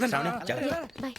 Bye.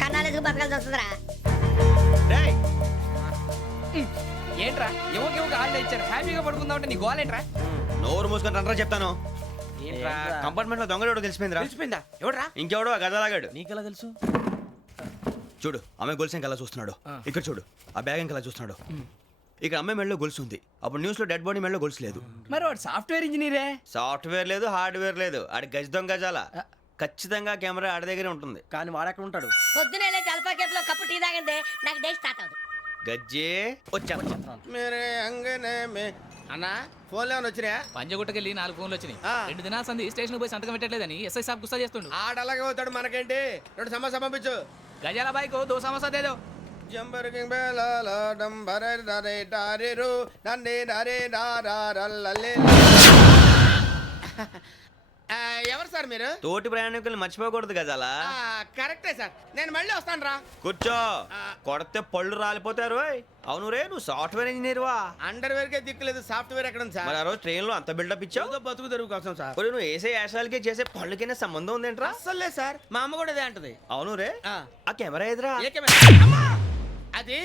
కన్నాలకు బతకాల్సి వస్తుందిరా. ఏంట్రా ఎవరికి ఆళ్ళు ఇచ్చారు హ్యాపీగా పడుకుందాం అంటే నీ గోల్ ఏంట్రా? నోరు మూసుకొని రండ్రా చెప్తాను. ఏంట్రా కంపార్ట్మెంట్ లో దొంగడు తెలిసిపోయిందిరా. తెలిసిపోయిందా? ఎవడ్రా? ఇంకెవడో ఆ గదలాగాడు. నీకెలా తెలుసు? చూడు అమ్మాయి గొలుసు ఇంకలా చూస్తున్నాడు. ఇక్కడ చూడు ఆ బ్యాగ్ ఇంకలా చూస్తున్నాడు. ఇక్కడ అమ్మాయి మెడలో గొలుసు ఉంది. అప్పుడు న్యూస్ లో డెడ్ బాడీ మెడలో గొలుసు లేదు. మరి వాడు సాఫ్ట్వేర్ ఇంజనీరే. సాఫ్ట్వేర్ లేదు, హార్డ్వేర్ లేదు. ఆడి గజ దొంగ గజాల. ఖచ్చితంగా కెమెరా ఆడి దగ్గరే ఉంటుంది. కానీ వాడెక్కడ ఉంటాడు? పొద్దునే లేచి అల్ఫా కేఫ్ లో కప్పు టీ తాగిందే నాకు డే స్టార్ట్ అవుతుంది. గజ్జే వచ్చా. మేరే అంగనే మే అన్నా ఫోన్లో ఏమైనా వచ్చినాయా? పంజగుట్టకెళ్ళి 4 ఫోన్లు వచ్చినాయి. 2 దినాల సంది స్టేషన్ పోయి సంతకం పెట్టలేదని ఎస్ఐ సాబ్ గుస్తా చేస్తుండు. ఆడలాగే పోతాడు, మనకేంటి? 2 సమస్య పంపించు. గజాల బైక్ 2 సమస్య దేదో. జంబరకింగ్ బేలాల డంబరే డరే డారిరు నన్నే నరే నారల్లలే. ఎవరు సార్ మీరు? తోటి ప్రయాణికులు మర్చిపోకూడదు గజాల. కరెక్టే సార్, నేను మళ్ళీ వస్తాను రా. కూర్చో. కొడితే పళ్ళు రాలిపోతారు. అవును రే, నువ్వు సాఫ్ట్వేర్ ఇంజనీర్ వా? అండర్వేర్ కే దిక్కులేదు, సాఫ్ట్వేర్ ఎక్కడ ఉంది మరి సార్? ఆ రోజు ట్రైన్ లో అంత బిల్డప్ ఇచ్చావు. బతుకు తెరుగు కోసం సార్. ఒరేయ్, నువ్వు వేసే యాశాలకి చేసే పళ్ళకైనా సంబంధం ఉందేంట్రా? అస్సలు లేదు సార్, మా అమ్మ కూడా అదే అంటది. అవును రే, ఆ. ఆ కెమెరా ఎదురా ఏ కెమెరా? అమ్మా! అది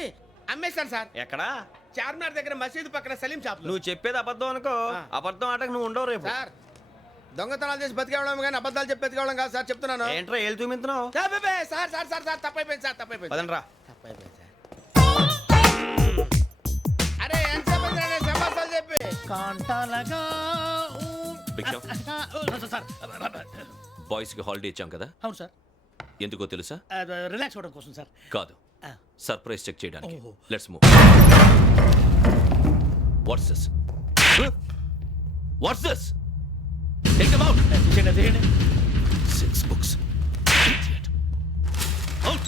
అమ్మేశాను సార్. ఎక్కడా? చార్మినార్ దగ్గర మసీదు పక్కన సలీం షాప్. నువ్వు చెప్పేది అబద్ధం అనుకో. అబద్ధం ఆటకు నువ్వు ఉండవు రేపు. సార్ దొంగతనాలు చేసి బతికేవడం కానీ అబద్ధాలు చెప్పి బతికేవడం కాదు సార్, చెప్తున్నాను. ఏంట్రా ఏళ్ళు చూపించినావు? సార్ సార్ సార్ సార్ తప్పైపోయింది సార్, తప్పైపోయింది. పదండ్రా. తప్పైపోయింది సార్. అరే ఎంతసేపు అయింది సమాసాలు చెప్పి? కాంటాలగా బాయ్స్ కి హాలిడే ఇచ్చాం కదా, అవును సార్. ఎందుకో తెలుసా? రిలాక్స్ అవ్వడం కోసం సార్. కాదు, సర్ప్రైజ్ చెక్ చేయడానికి. ఓహో. Let's move. What's this? What's this? Take them out. తీయండి. 6 books. Idiot. Out.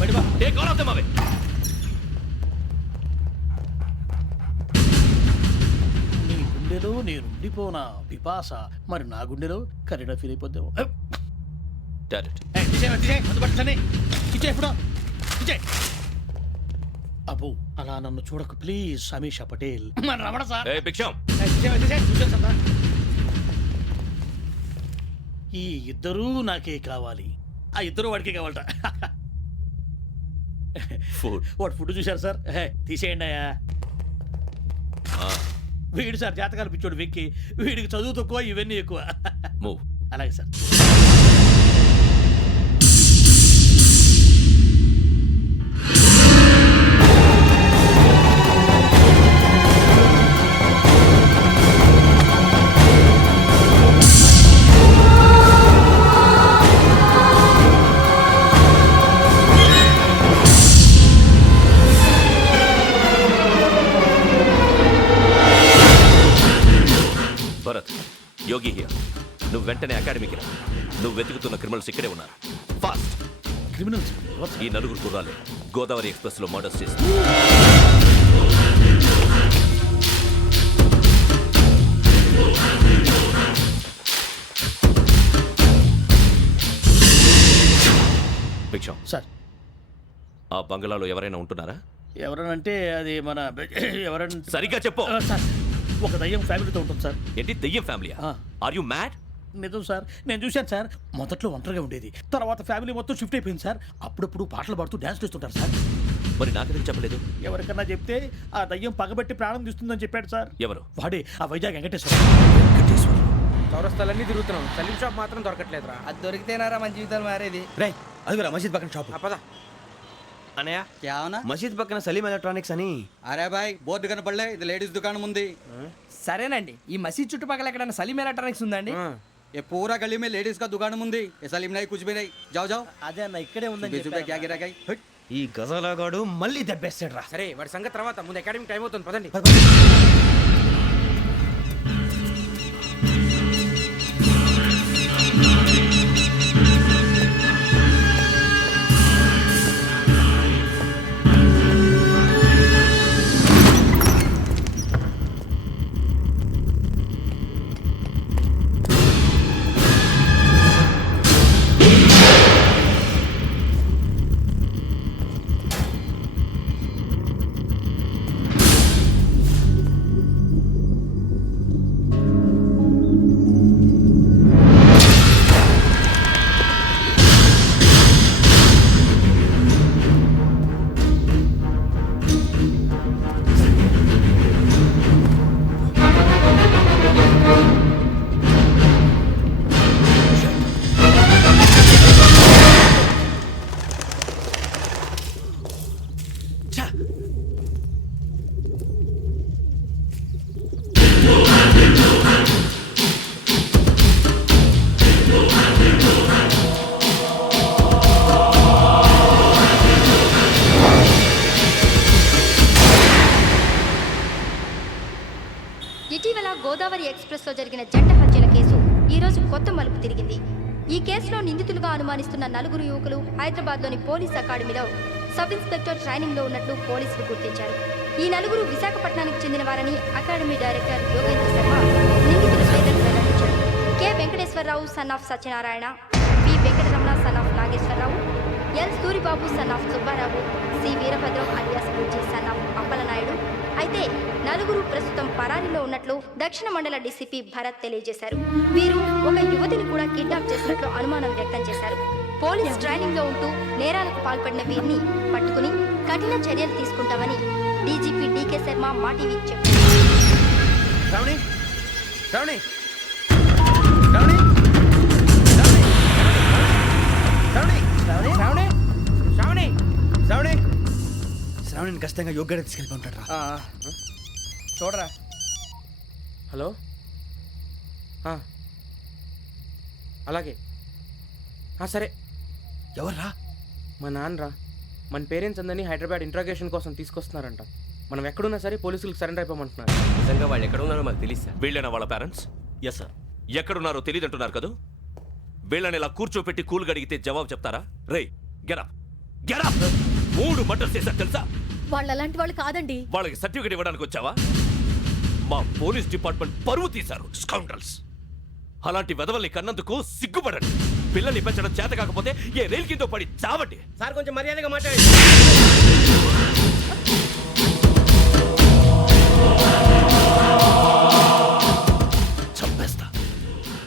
బయట బా. Take all of them away. నీ గుండెలో నేనుండిపోనా పిపాస, మరి నా గుండెలో కరీడా ఫీల్ అయిపోద్దాము. Got it. అబ్బో అలా నన్ను చూడకు ప్లీజ్, సమీషా పటేల్. మరి రమణ సార్. Hey, Biksham. ఈ ఇద్దరూ నాకే కావాలి, ఆ ఇద్దరు వాడికే కావాలట. Food. వాడు ఫుడ్ చూశారు సార్. తీసేయండి అయ్యా. వీడు సార్ జాతకాలు పిచ్చోడు వెక్కి, వీడికి చదువు తక్కువ ఇవన్నీ ఎక్కువ. Move. అలాగే సార్. Bharat, Yogi here. నువ్వు వెంటనే అకాడమీకి రా. నువ్వు వెతుకుతున్న క్రిమినల్స్ ఇక్కడే ఉన్నారు. ఫాస్ట్. క్రిమినల్స్ ఈ 4 కుర్రాలు గోదావరి ఎక్స్ప్రెస్ లో మర్డర్స్ చేస్తారు. భిక్షం సార్. ఆ బంగ్లాలో ఎవరైనా ఉంటున్నారా? ఎవరనంటే అది మన ఎవరంటే సరిగ్గా చెప్పు. సార్, ఒక దయ్యం ఫ్యామిలీతో ఉంటుంది సార్. ఏంటి దెయ్యం ఫ్యామిలీ? Are you mad? నిజం సార్, నేను చూశాను సార్. మొదట్లో ఒంటరిగా ఉండేది, తర్వాత ఫ్యామిలీ మొత్తం షిఫ్ట్ అయిపోయింది సార్. అప్పుడప్పుడు పాటలు పాడుతూ డ్యాన్స్ చేస్తుంటారు సార్. మరి నాకెందుకు చెప్పలేదు? ఎవరికన్నా చెప్తే ఆ దయ్యం పగబెట్టి ప్రాణం తీస్తుందని చెప్పాడు సార్. ఎవరు? వాడే ఆ వైజాగ్ వెంకటేశ్వర. చౌరస్తాలన్నీ తిరుగుతున్నాం, సలీం షాప్ మాత్రం దొరకట్లేదురా. అది దొరికితేనారా మన జీవితాలు మారేది. రేయ్, అదిగురా మసీద్ పక్కన షాప్. పద. అనయ్య, क्या होना? మసీద్ పక్కన సలీం ఎలక్ట్రానిక్స్ అని. अरे भाई बहुत కనపడలే, ఇది లేడీస్ దుకాణం ఉంది. సరేనండి, ఈ మసీద్ చుట్టుపక్కల ఎక్కడైనా సలీం ఎలక్ట్రానిక్స్ ఉందండి? ये पूरा गली में लेडीज का दुकान मुंदी, ये सलीम नहीं कुछ भी नहीं. जाओ जाओ. అదే అన్న ఇక్కడే ఉందని 20 रुपए क्या गिरा गई? ఈ గజాలగాడు మళ్ళీ దెబ్బేస్తాడు రా. సరే వాడి సంగతి తర్వాత, ముందు అకాడమిక్ టైం అవుతుంది, పదండి. గోదావరి ఎక్స్ప్రెస్లో జరిగిన జంట హత్యల కేసు ఈరోజు కొత్త మలుపు తిరిగింది. ఈ కేసులో నిందితులుగా అనుమానిస్తున్న 4 యువకులు హైదరాబాద్లోని పోలీస్ అకాడమీలో సబ్ ఇన్స్పెక్టర్ ట్రైనింగ్లో ఉన్నట్లు పోలీసులు గుర్తించారు. ఈ 4 విశాఖపట్నానికి చెందిన వారని అకాడమీ డైరెక్టర్ యోగేంద్ర శర్మ నిందితుల పేర్లను వెల్లడించారు. K Venkateswararao son of Satyanarayana, P Venkataramana son of Nageswararao, L Suribabu son of Subbarao, C Veerabhadram alias Bujji son of Appalanaidu. అయితే 4 ప్రస్తుతం పరారీలో ఉన్నట్లు దక్షిణ మండల డీసీపీ భరత్ తెలియజేశారు. వీరు ఒక యువతిని కూడా కిడ్నాప్ చేసినట్లు అనుమానం వ్యక్తం చేశారు. పోలీస్ ట్రైనింగ్ లో ఉంటూ నేరాలకు పాల్పడిన వీరిని పట్టుకుని కఠిన చర్యలు తీసుకుంటామని డీజీపీ డీకే శర్మ మా టీవీకి చెప్పారు. శ్రావణి శ్రావణి శ్రావణి శ్రావణి శ్రావణి శ్రావణి శ్రావణి శ్రావణిని ఖచ్చితంగా యోగ్యత తీసుకెళ్ళి ఉంటాడు రా. చూడరా. హలో అలాగే సరే. ఎవర్రా? మా నాన్నరా. మన పేరెంట్స్ అందరినీ హైదరాబాద్ ఇంట్రాగేషన్ కోసం తీసుకొస్తున్నారంట. మనం ఎక్కడున్నా సరే పోలీసులకు సరెండర్ అయిపోమంటున్నారు. నిజంగా వాళ్ళు ఎక్కడ ఉన్నారో మాకు తెలియదు. వీళ్ళైనా వాళ్ళ పేరెంట్స్? Yes sir. ఎక్కడున్నారో తెలియదంటున్నారు కదా. వీళ్ళని ఇలా కూర్చోపెట్టి కూల్ గడిగితే జవాబు చెప్తారా? రే గెటప్ గెటప్. 3 మర్డర్స్ చేశారు తెలుసా? వాళ్ళు అలాంటి వాళ్ళు కాదండి. వాళ్ళకి సర్టిఫికేట్ ఇవ్వడానికి వచ్చావా? మా పోలీస్ డిపార్ట్మెంట్ పరువు తీశారు స్కౌండ్రల్స్. అలాంటి వెధవల్ని కన్నందుకు సిగ్గుపడండి. పిల్లల్ని పెంచడం చేత కాకపోతే ఏ రైలు కింద పడి చావండి. సార్ కొంచెం మర్యాదగా మాట్లాడండి. చంపేస్తా.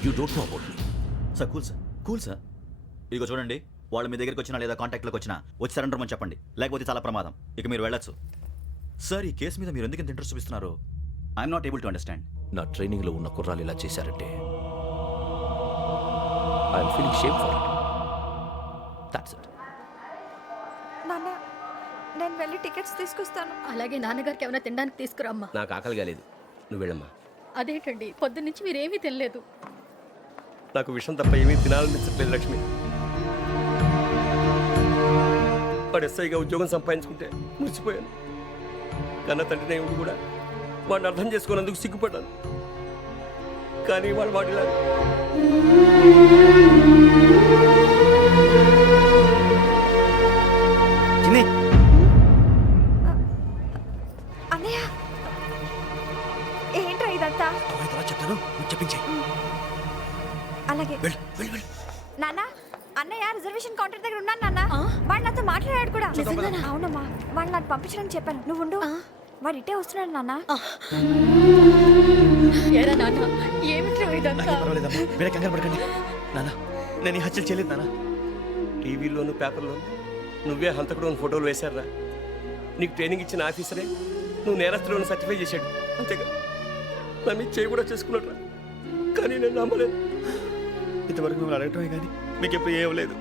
You don't know about me. Sir cool sir. ఇదిగో చూడండి, వాళ్ళు మీ దగ్గరికి వచ్చినా లేదా కాంటాక్ట్లోకి వచ్చినా వచ్చి సరెండర్ అని చెప్పండి, లేకపోతే చాలా ప్రమాదం. ఇక మీరు వెళ్ళొచ్చు. సార్, ఈ కేసు మీద మీరు ఎందుకు ఇంత ఇంట్రెస్ట్ చూపిస్తున్నారు? I'm not able to understand. నా ట్రైనింగ్లో ఉన్న కుర్రాలు ఇలా చేశారంటే I'm feeling shame for it. That's it. నాన్న, నేను వెళ్ళి టికెట్స్ తీసుకొస్తాను. అలాగే నాన్నగారికి ఏమైనా తినడానికి తీసుకురామ్మా. నాకు ఆకలి కాలేదు, నువ్వు వెళ్ళమ్మా. అదేంటండి పొద్దున్నుంచి మీరేమీ తినలేదు. నాకు విషయం తప్ప ఏమీ తినాలనిపించట్లేదు లక్ష్మి. వాడు ఎస్ఐగా ఉద్యోగం సంపాదించుకుంటే మురిసిపోయాను. కన్న తండ్రినే ఉండి కూడా వాడిని అర్థం చేసుకున్నందుకు సిగ్గుపడ్డాను. కానీ వాడు వాడిలా అన్నయ్య, ఏంట్రా ఇదంతా? చెప్తాను, చెప్పించే. అలాగే నాన్న, అన్నయ్య రిజర్వేషన్ కౌంటర్ దగ్గర ఉన్నాను నాన్న. వాడు నాతో మాట్లాడాడు కూడా. అవునమ్మా, వాడు నాకు పంపించడానికి చెప్పాను. నువ్వు ఉండు, వాడు ఇట్టే వస్తున్నాడు నాన్న. ఏరా నాన్న, ఏమిట్రా ఇదంతా? పర్వాలేదమ్మా, వేరే కంగారు పడకండి. నాన్న, నేను ఈ హత్యలు చేయలేదు నాన్న. టీవీలోను పేపర్లోను నువ్వే హంతకుడు ఫోటోలు వేశారా? నీకు ట్రైనింగ్ ఇచ్చిన ఆఫీసరే నువ్వు నేరస్తులను సర్టిఫై చేశాడు. అంతేగా నా మీద చేయి కూడా చేసుకున్నట్రా. కానీ నేను నమ్మలేదు. ఇంతవరకు మిమ్మల్ని అడగటమే కానీ మీకు ఎప్పుడు ఏమలేదు.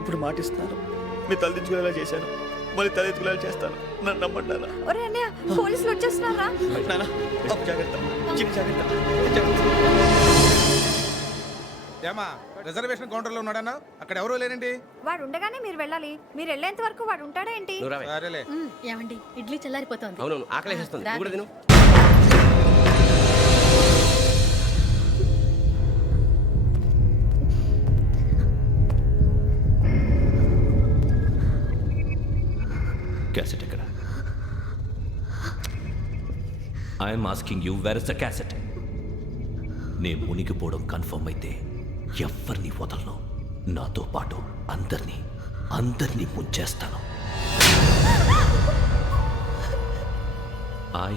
ఇప్పుడు మాటిస్తాను, మీ తలదించుకునేలా చేశాను, మళ్ళీ తలెత్తుకునేలా చేస్తాను. నన్ను నమ్మండి నాన్న. ఒరే అన్నయ్య, పోలీసులు వచ్చేస్తున్నారా? నాన్న, జాగ్రత్త, చిన్న జాగ్రత్త. ఏమా రిజర్వేషన్ కౌంటర్లో ఉన్నాడన్నా? అక్కడ ఎవరూ లేనండి. వాడు ఉండగానే మీరు వెళ్ళాలి. మీరు వెళ్ళేంత వరకు వాడు ఉంటాడా ఏంటి? సరేలే. ఏమండి, ఇడ్లీ చల్లారిపోతుంది. అవునవును, ఆకలేస్తుంది. నువ్వు కూడా తిను. క్యాసెట్ ఎక్కడ? I'm asking you, where is the cassette? నేను మునిగిపోవడం కన్ఫర్మ్ అయితే ఎవ్వరిని వదలను. నాతో పాటు అందరినీ ముంచేస్తాను. ఐ